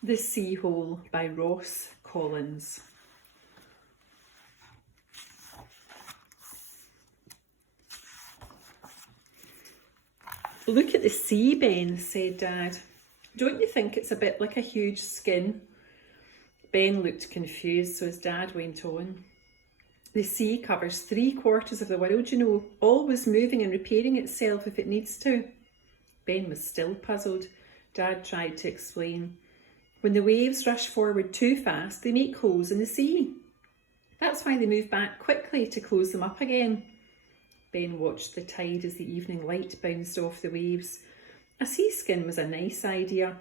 The Sea Hole by Ross Collins. "Look at the sea, Ben," said Dad. "Don't you think it's a bit like a huge skin?" Ben looked confused, so his dad went on. "The sea covers 3/4 of the world, you know, always moving and repairing itself if it needs to." Ben was still puzzled. Dad tried to explain. "When the waves rush forward too fast, they make holes in the sea. That's why they move back quickly to close them up again." Ben watched the tide as the evening light bounced off the waves. A seaskin was a nice idea,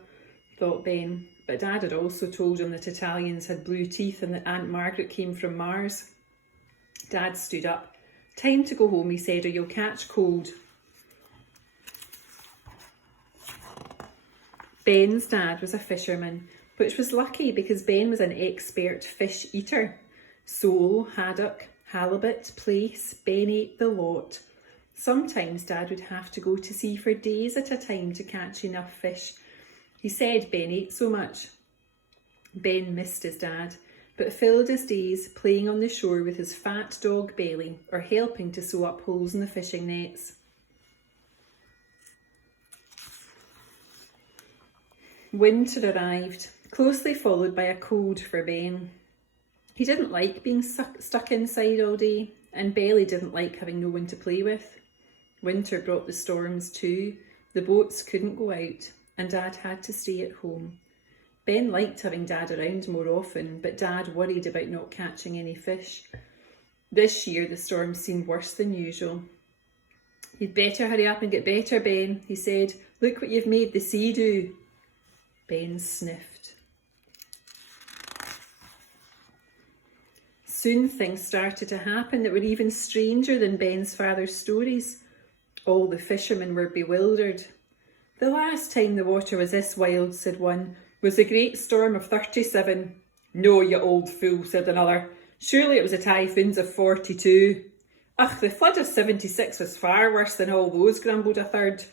thought Ben, but Dad had also told him that Italians had blue teeth and that Aunt Margaret came from Mars. Dad stood up. "Time to go home," he said, "or you'll catch cold." Ben's dad was a fisherman, which was lucky because Ben was an expert fish eater. Sole, haddock, halibut, plaice, Ben ate the lot. Sometimes Dad would have to go to sea for days at a time to catch enough fish. He said Ben ate so much. Ben missed his dad, but filled his days playing on the shore with his fat dog Bailey or helping to sew up holes in the fishing nets. Winter arrived, closely followed by a cold for Ben. He didn't like being stuck inside all day, and Bailey didn't like having no one to play with. Winter brought the storms too. The boats couldn't go out, and Dad had to stay at home. Ben liked having Dad around more often, but Dad worried about not catching any fish. This year the storms seemed worse than usual. "You'd better hurry up and get better, Ben," he said. "Look what you've made the sea do." Ben sniffed. Soon things started to happen that were even stranger than Ben's father's stories. All the fishermen were bewildered. "The last time the water was this wild," said one, "was the great storm of 37. "No, you old fool," said another. "Surely it was the typhoons of 42. "Ugh, the flood of 76 was far worse than all those," grumbled a third.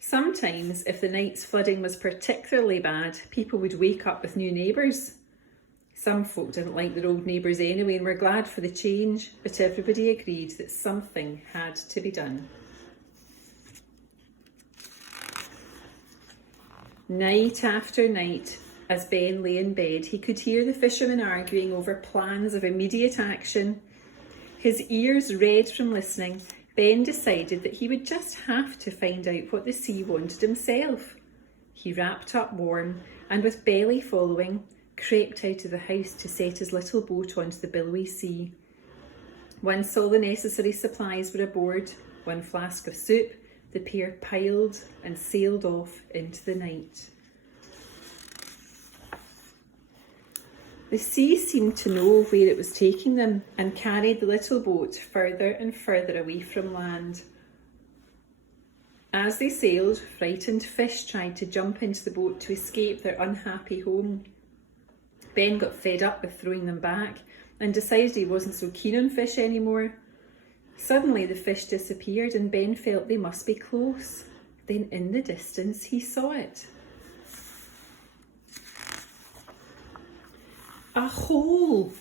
Sometimes, if the night's flooding was particularly bad, people would wake up with new neighbours. Some folk didn't like their old neighbours anyway and were glad for the change, but everybody agreed that something had to be done. Night after night, as Ben lay in bed, he could hear the fishermen arguing over plans of immediate action. His ears red from listening, Ben decided that he would just have to find out what the sea wanted himself. He wrapped up warm and, with Bailey following, crept out of the house to set his little boat onto the billowy sea. Once all the necessary supplies were aboard, 1 flask of soup, the pair piled and sailed off into the night. The sea seemed to know where it was taking them and carried the little boat further and further away from land. As they sailed, frightened fish tried to jump into the boat to escape their unhappy home. Ben got fed up with throwing them back and decided he wasn't so keen on fish anymore. Suddenly the fish disappeared and Ben felt they must be close. Then in the distance he saw it. A hole!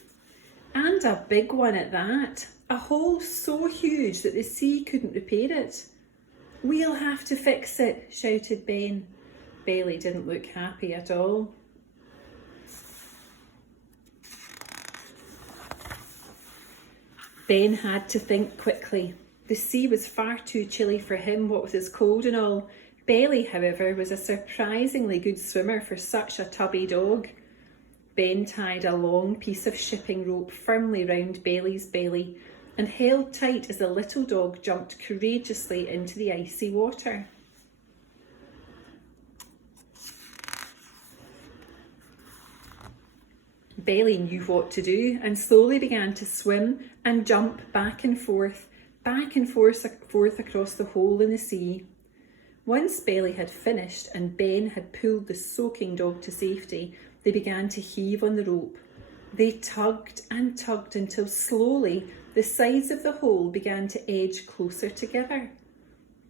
And a big one at that. A hole so huge that the sea couldn't repair it. "We'll have to fix it," shouted Ben. Bailey didn't look happy at all. Ben had to think quickly. The sea was far too chilly for him, what with his cold and all. Bailey, however, was a surprisingly good swimmer for such a tubby dog. Ben tied a long piece of shipping rope firmly round Bailey's belly and held tight as the little dog jumped courageously into the icy water. Bailey knew what to do and slowly began to swim and jump back and forth across the hole in the sea. Once Bailey had finished and Ben had pulled the soaking dog to safety, they began to heave on the rope. They tugged and tugged until slowly the sides of the hole began to edge closer together.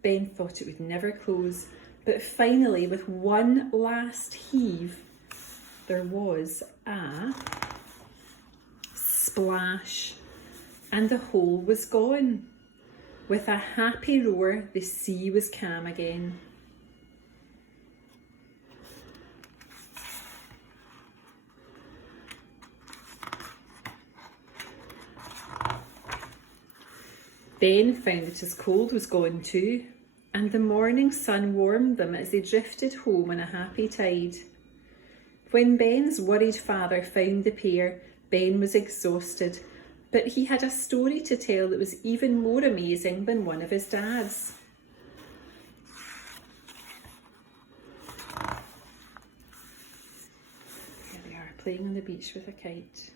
Ben thought it would never close, but finally, with one last heave, there was a splash, and the hole was gone. With a happy roar, the sea was calm again. Ben found that his cold was gone too, and the morning sun warmed them as they drifted home in a happy tide. When Ben's worried father found the pair, Ben was exhausted, but he had a story to tell that was even more amazing than one of his dad's. Here they are, playing on the beach with a kite.